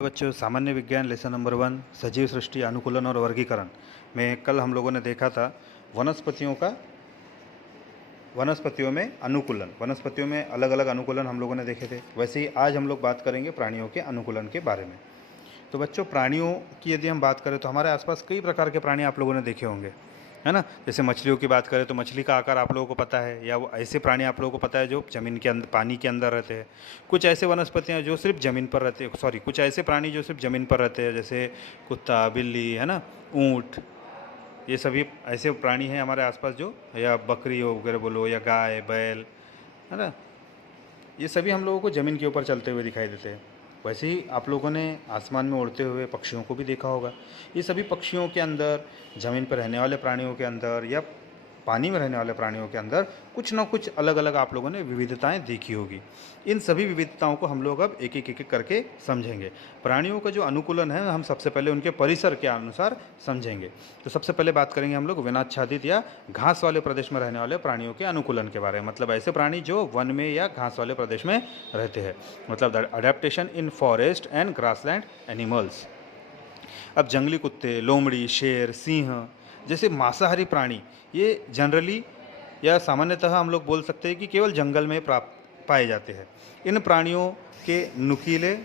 बच्चों, सामान्य विज्ञान लेसन नंबर 1 सजीव सृष्टि अनुकूलन और वर्गीकरण में कल हम लोगों ने देखा था वनस्पतियों में अनुकूलन। वनस्पतियों में अलग अलग अनुकूलन हम लोगों ने देखे थे। वैसे ही आज हम लोग बात करेंगे प्राणियों के अनुकूलन के बारे में। तो बच्चों, प्राणियों की यदि हम बात करें तो हमारे आसपास कई प्रकार के प्राणी आप लोगों ने देखे होंगे, है ना। जैसे मछलियों की बात करें तो मछली का आकार आप लोगों को पता है, या वो ऐसे प्राणी आप लोगों को पता है जो ज़मीन के अंदर, पानी के अंदर रहते हैं। कुछ ऐसे वनस्पतियाँ जो सिर्फ ज़मीन पर रहते हैं, कुछ ऐसे प्राणी जो सिर्फ ज़मीन पर रहते हैं, जैसे कुत्ता, बिल्ली, है ना, ऊँट। ये सभी ऐसे प्राणी हैं हमारे आसपास जो, या बकरी वगैरह बोलो, या गाय, बैल, है ना। ये सभी हम लोगों को ज़मीन के ऊपर चलते हुए दिखाई देते हैं। वैसे ही आप लोगों ने आसमान में उड़ते हुए पक्षियों को भी देखा होगा। ये सभी पक्षियों के अंदर, ज़मीन पर रहने वाले प्राणियों के अंदर, या पानी में रहने वाले प्राणियों के अंदर कुछ ना कुछ अलग अलग आप लोगों ने विविधताएं देखी होगी। इन सभी विविधताओं को हम लोग अब एक एक करके समझेंगे। प्राणियों का जो अनुकूलन है, हम सबसे पहले उनके परिसर के अनुसार समझेंगे। तो सबसे पहले बात करेंगे हम लोग वनाच्छादित या घास वाले प्रदेश में रहने वाले प्राणियों के अनुकूलन के बारे में। मतलब ऐसे प्राणी जो वन में या घास वाले प्रदेश में रहते हैं, मतलब adaptation in forest and grassland animals. अब जंगली कुत्ते, लोमड़ी, शेर, सिंह जैसे मांसाहारी प्राणी, ये जनरली या सामान्यतः हम लोग बोल सकते हैं कि केवल जंगल में प्राप्त पाए जाते हैं। इन प्राणियों के नुकीले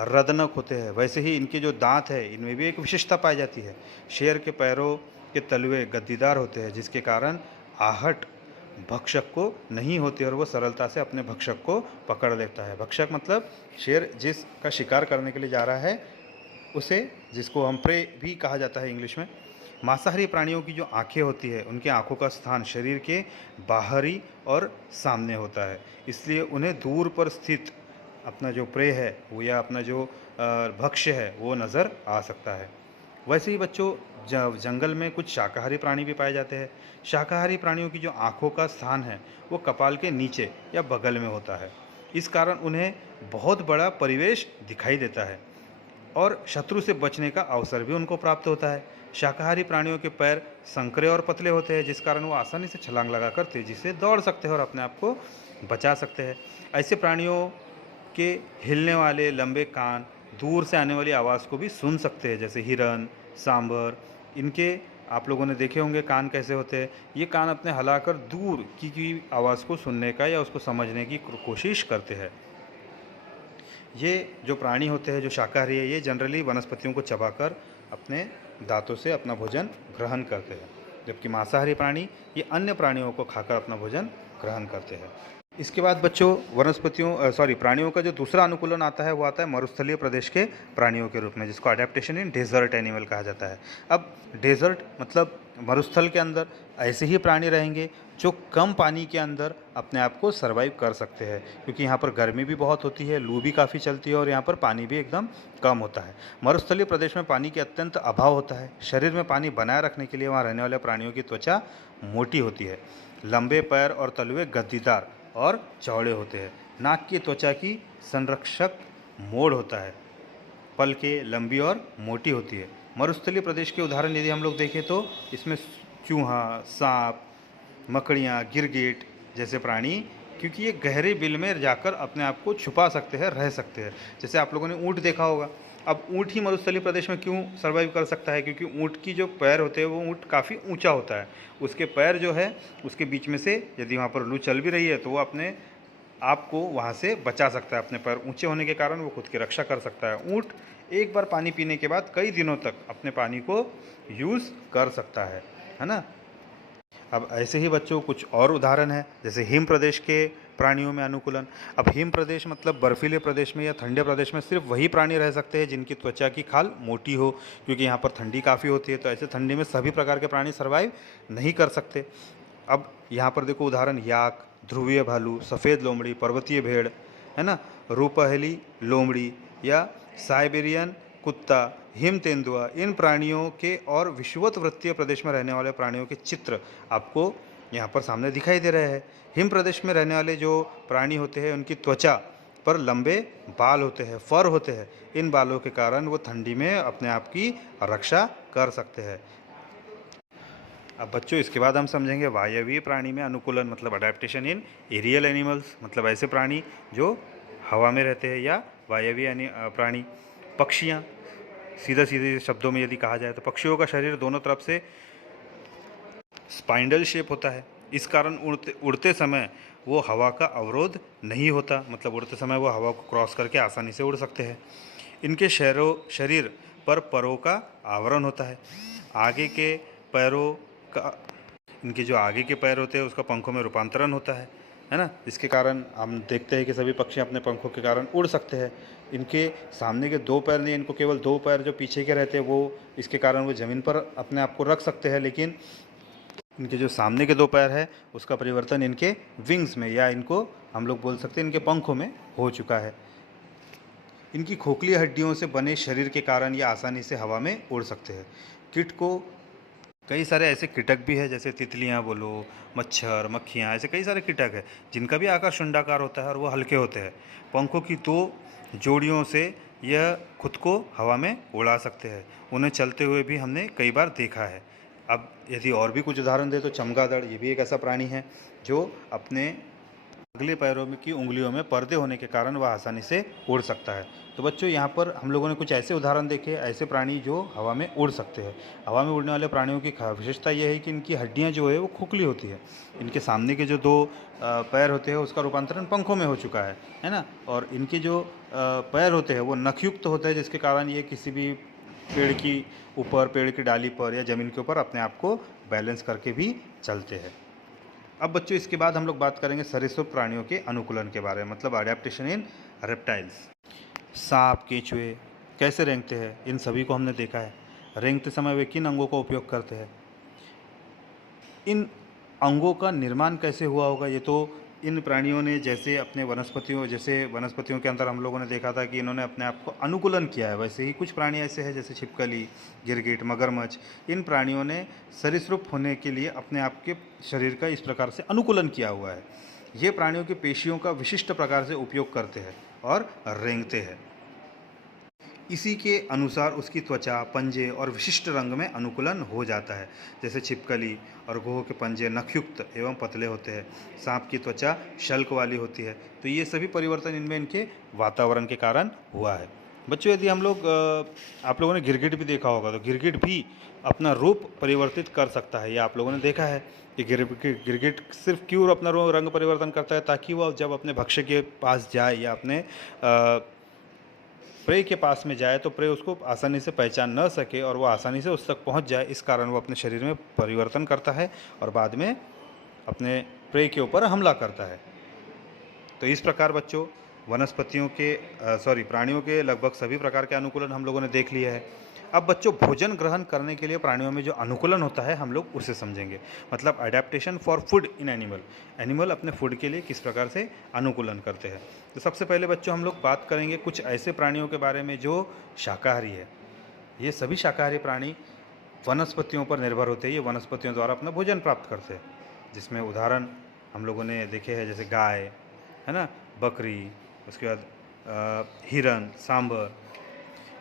रदनक होते हैं। वैसे ही इनके जो दांत है, इनमें भी एक विशेषता पाई जाती है। शेर के पैरों के तलवे गद्दीदार होते हैं, जिसके कारण आहट भक्षक को नहीं होती और वो सरलता से अपने भक्षक को पकड़ लेता है। भक्षक मतलब शेर जिसका शिकार करने के लिए जा रहा है उसे, जिसको हम प्रे भी कहा जाता है इंग्लिश में। मांसाहारी प्राणियों की जो आंखें होती है, उनकी आंखों का स्थान शरीर के बाहरी और सामने होता है, इसलिए उन्हें दूर पर स्थित अपना जो प्रे है वो, या अपना जो भक्ष्य है वो नज़र आ सकता है। वैसे ही बच्चों, जंगल में कुछ शाकाहारी प्राणी भी पाए जाते हैं। शाकाहारी प्राणियों की जो आंखों का स्थान है वो कपाल के नीचे या बगल में होता है। इस कारण उन्हें बहुत बड़ा परिवेश दिखाई देता है और शत्रु से बचने का अवसर भी उनको प्राप्त होता है। शाकाहारी प्राणियों के पैर संकरे और पतले होते हैं, जिस कारण वो आसानी से छलांग लगाकर तेजी से दौड़ सकते हैं और अपने आप को बचा सकते हैं। ऐसे प्राणियों के हिलने वाले लंबे कान दूर से आने वाली आवाज़ को भी सुन सकते हैं, जैसे हिरन, सांभर। इनके आप लोगों ने देखे होंगे कान कैसे होते हैं। ये कान अपने हिलाकर दूर की आवाज़ को सुनने का या उसको समझने की कोशिश करते हैं। ये जो प्राणी होते हैं, जो शाकाहारी है, ये जनरली वनस्पतियों को चबाकर अपने दांतों से अपना भोजन ग्रहण करते हैं, जबकि मांसाहारी प्राणी ये अन्य प्राणियों को खाकर अपना भोजन ग्रहण करते हैं। इसके बाद बच्चों, प्राणियों का जो दूसरा अनुकूलन आता है वो आता है मरुस्थलीय प्रदेश के प्राणियों के रूप में, जिसको अडेप्टेशन इन डेजर्ट एनिमल कहा जाता है। अब डेजर्ट मतलब मरुस्थल के अंदर ऐसे ही प्राणी रहेंगे जो कम पानी के अंदर अपने आप को सर्वाइव कर सकते हैं, क्योंकि यहाँ पर गर्मी भी बहुत होती है, लू भी काफ़ी चलती है और यहाँ पर पानी भी एकदम कम होता है। मरुस्थलीय प्रदेश में पानी की अत्यंत अभाव होता है। शरीर में पानी बनाए रखने के लिए वहाँ रहने वाले प्राणियों की त्वचा मोटी होती है। लंबे पैर और तलवे गद्दीदार और चौड़े होते हैं। नाक की त्वचा की संरक्षक मोड़ होता है। पलकें लंबी और मोटी होती है। मरुस्थलीय प्रदेश के उदाहरण यदि हम लोग देखें तो इसमें चूहा, सांप, मकड़ियाँ, गिरगिट जैसे प्राणी, क्योंकि ये गहरे बिल में जाकर अपने आप को छुपा सकते हैं, रह सकते हैं। जैसे आप लोगों ने ऊँट देखा होगा। अब ऊँट ही मरुस्थलीय प्रदेश में क्यों सर्वाइव कर सकता है? क्योंकि ऊँट की जो पैर होते हैं वो ऊँट काफ़ी ऊंचा होता है। उसके पैर जो है उसके बीच में से यदि वहाँ पर लू चल भी रही है तो वो अपने आप को वहाँ से बचा सकता है। अपने पैर ऊंचे होने के कारण वो खुद की रक्षा कर सकता है। ऊँट एक बार पानी पीने के बाद कई दिनों तक अपने पानी को यूज़ कर सकता है ना। अब ऐसे ही बच्चों कुछ और उदाहरण है, जैसे हिम प्रदेश के प्राणियों में अनुकूलन। अब हिम प्रदेश मतलब बर्फीले प्रदेश में या ठंडे प्रदेश में सिर्फ वही प्राणी रह सकते हैं जिनकी त्वचा की खाल मोटी हो, क्योंकि यहाँ पर ठंडी काफ़ी होती है। तो ऐसे ठंडी में सभी प्रकार के प्राणी सर्वाइव नहीं कर सकते। अब यहाँ पर देखो उदाहरण, याक, ध्रुवीय भालू, सफ़ेद लोमड़ी, पर्वतीय भेड़, है ना, रूपहली लोमड़ी या साइबेरियन कुत्ता, हिम तेंदुआ। इन प्राणियों के और विषुवत-वृत्तीय प्रदेश में रहने वाले प्राणियों के चित्र आपको यहाँ पर सामने दिखाई दे रहे हैं। हिम प्रदेश में रहने वाले जो प्राणी होते हैं उनकी त्वचा पर लंबे बाल होते हैं, फर होते हैं। इन बालों के कारण वो ठंडी में अपने आप की रक्षा कर सकते हैं। अब बच्चों, इसके बाद हम समझेंगे वायवीय प्राणी में अनुकूलन, मतलब अडेप्टेशन इन एरियल एनिमल्स, मतलब ऐसे प्राणी जो हवा में रहते हैं या वायवीय प्राणी। पक्षियाँ, सीधा सीधे शब्दों में यदि कहा जाए तो पक्षियों का शरीर दोनों तरफ से स्पाइंडल शेप होता है। इस कारण उड़ते उड़ते समय वो हवा का अवरोध नहीं होता, मतलब उड़ते समय वो हवा को क्रॉस करके आसानी से उड़ सकते हैं। इनके शरीर पर परों का आवरण होता है। आगे के पैरों का इनके जो आगे के पैर होते हैं उसका पंखों में रूपांतरण होता है ना, जिसके कारण हम देखते हैं कि सभी पक्षी अपने पंखों के कारण उड़ सकते हैं। इनके सामने के 2 पैर नहीं, इनको केवल 2 पैर जो पीछे के रहते हैं वो इसके कारण वो ज़मीन पर अपने आप को रख सकते हैं, लेकिन इनके जो सामने के 2 पैर है उसका परिवर्तन इनके विंग्स में, या इनको हम लोग बोल सकते हैं इनके पंखों में हो चुका है। इनकी खोखली हड्डियों से बने शरीर के कारण ये आसानी से हवा में उड़ सकते हैं। कीट को कई सारे ऐसे कीटक भी है, जैसे तितलियां बोलो, मच्छर, मक्खियां, ऐसे कई सारे कीटक है जिनका भी आकार शुंडाकार होता है और वो हल्के होते हैं। पंखों की 2 जोड़ियों से यह खुद को हवा में उड़ा सकते हैं। उन्हें चलते हुए भी हमने कई बार देखा है। अब यदि और भी कुछ उदाहरण दे तो चमगादड़, ये भी एक ऐसा प्राणी है जो अपने अगले पैरों में की उंगलियों में पर्दे होने के कारण वह आसानी से उड़ सकता है। तो बच्चों, यहाँ पर हम लोगों ने कुछ ऐसे उदाहरण देखे, ऐसे प्राणी जो हवा में उड़ सकते हैं। हवा में उड़ने वाले प्राणियों की विशेषता यह है कि इनकी हड्डियाँ जो है वो खोखली होती है। इनके सामने के जो 2 पैर होते हैं उसका रूपांतरण पंखों में हो चुका है ना, और इनके जो पैर होते हैं वो नखयुक्त होते हैं, जिसके कारण ये किसी भी पेड़ की ऊपर, पेड़ की डाली पर या ज़मीन के ऊपर अपने आप को बैलेंस करके भी चलते हैं। अब बच्चों, इसके बाद हम लोग बात करेंगे सरीसृप प्राणियों के अनुकूलन के बारे में, मतलब अडेप्टेशन इन रेप्टाइल्स। सांप, केंचुए कैसे रेंगते हैं, इन सभी को हमने देखा है। रेंगते समय वे किन अंगों का उपयोग करते हैं, इन अंगों का निर्माण कैसे हुआ होगा, ये तो इन प्राणियों ने जैसे अपने वनस्पतियों के अंदर हम लोगों ने देखा था कि इन्होंने अपने आप को अनुकूलन किया है, वैसे ही कुछ प्राणी ऐसे हैं जैसे छिपकली, गिरगिट, मगरमच्छ। इन प्राणियों ने सरीसृप होने के लिए अपने आप के शरीर का इस प्रकार से अनुकूलन किया हुआ है। ये प्राणियों की पेशियों का विशिष्ट प्रकार से उपयोग करते हैं और रेंगते हैं। इसी के अनुसार उसकी त्वचा, पंजे और विशिष्ट रंग में अनुकूलन हो जाता है। जैसे छिपकली और गोह के पंजे नखयुक्त एवं पतले होते हैं। सांप की त्वचा शल्क वाली होती है। तो ये सभी परिवर्तन इनमें इनके वातावरण के कारण हुआ है। बच्चों, यदि हम लोग आप लोगों ने गिरगिट भी देखा होगा, तो गिरगिट भी अपना रूप परिवर्तित कर सकता है। यह आप लोगों ने देखा है कि गिरगिट सिर्फ क्यों अपना रंग परिवर्तन करता है, ताकि वह जब अपने भक्ष्य के पास जाए या अपने प्रे के पास में जाए तो प्रे उसको आसानी से पहचान न सके और वो आसानी से उस तक पहुंच जाए। इस कारण वो अपने शरीर में परिवर्तन करता है और बाद में अपने प्रे के ऊपर हमला करता है। तो इस प्रकार बच्चों, प्राणियों के लगभग सभी प्रकार के अनुकूलन हम लोगों ने देख लिया है। अब बच्चों, भोजन ग्रहण करने के लिए प्राणियों में जो अनुकूलन होता है हम लोग उसे समझेंगे, मतलब adaptation for food in animal अपने फूड के लिए किस प्रकार से अनुकूलन करते हैं। तो सबसे पहले बच्चों, हम लोग बात करेंगे कुछ ऐसे प्राणियों के बारे में जो शाकाहारी है। ये सभी शाकाहारी प्राणी वनस्पतियों पर निर्भर होते हैं। ये वनस्पतियों द्वारा अपना भोजन प्राप्त करते हैं, जिसमें उदाहरण हम लोगों ने देखे हैं, जैसे गाय है ना, बकरी, उसके बाद हिरन, सांभर।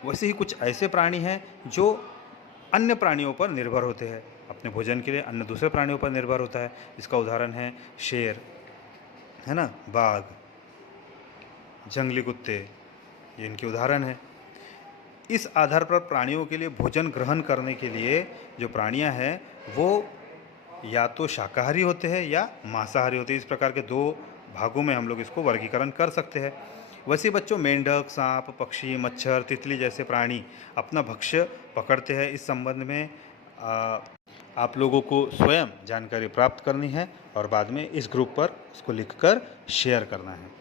वैसे ही कुछ ऐसे प्राणी हैं जो अन्य प्राणियों पर निर्भर होते हैं अपने भोजन के लिए, अन्य दूसरे प्राणियों पर निर्भर होता है। इसका उदाहरण है शेर, है ना, बाघ, जंगली कुत्ते, ये इनके उदाहरण हैं। इस आधार पर प्राणियों के लिए भोजन ग्रहण करने के लिए जो प्राणियां हैं वो या तो शाकाहारी होते हैं या मांसाहारी होते हैं। इस प्रकार के 2 भागों में हम लोग इसको वर्गीकरण कर सकते हैं। वैसे बच्चों, मेंढक, सांप, पक्षी, मच्छर, तितली जैसे प्राणी अपना भक्ष्य पकड़ते हैं। इस संबंध में आप लोगों को स्वयं जानकारी प्राप्त करनी है और बाद में इस ग्रुप पर उसको लिखकर शेयर करना है।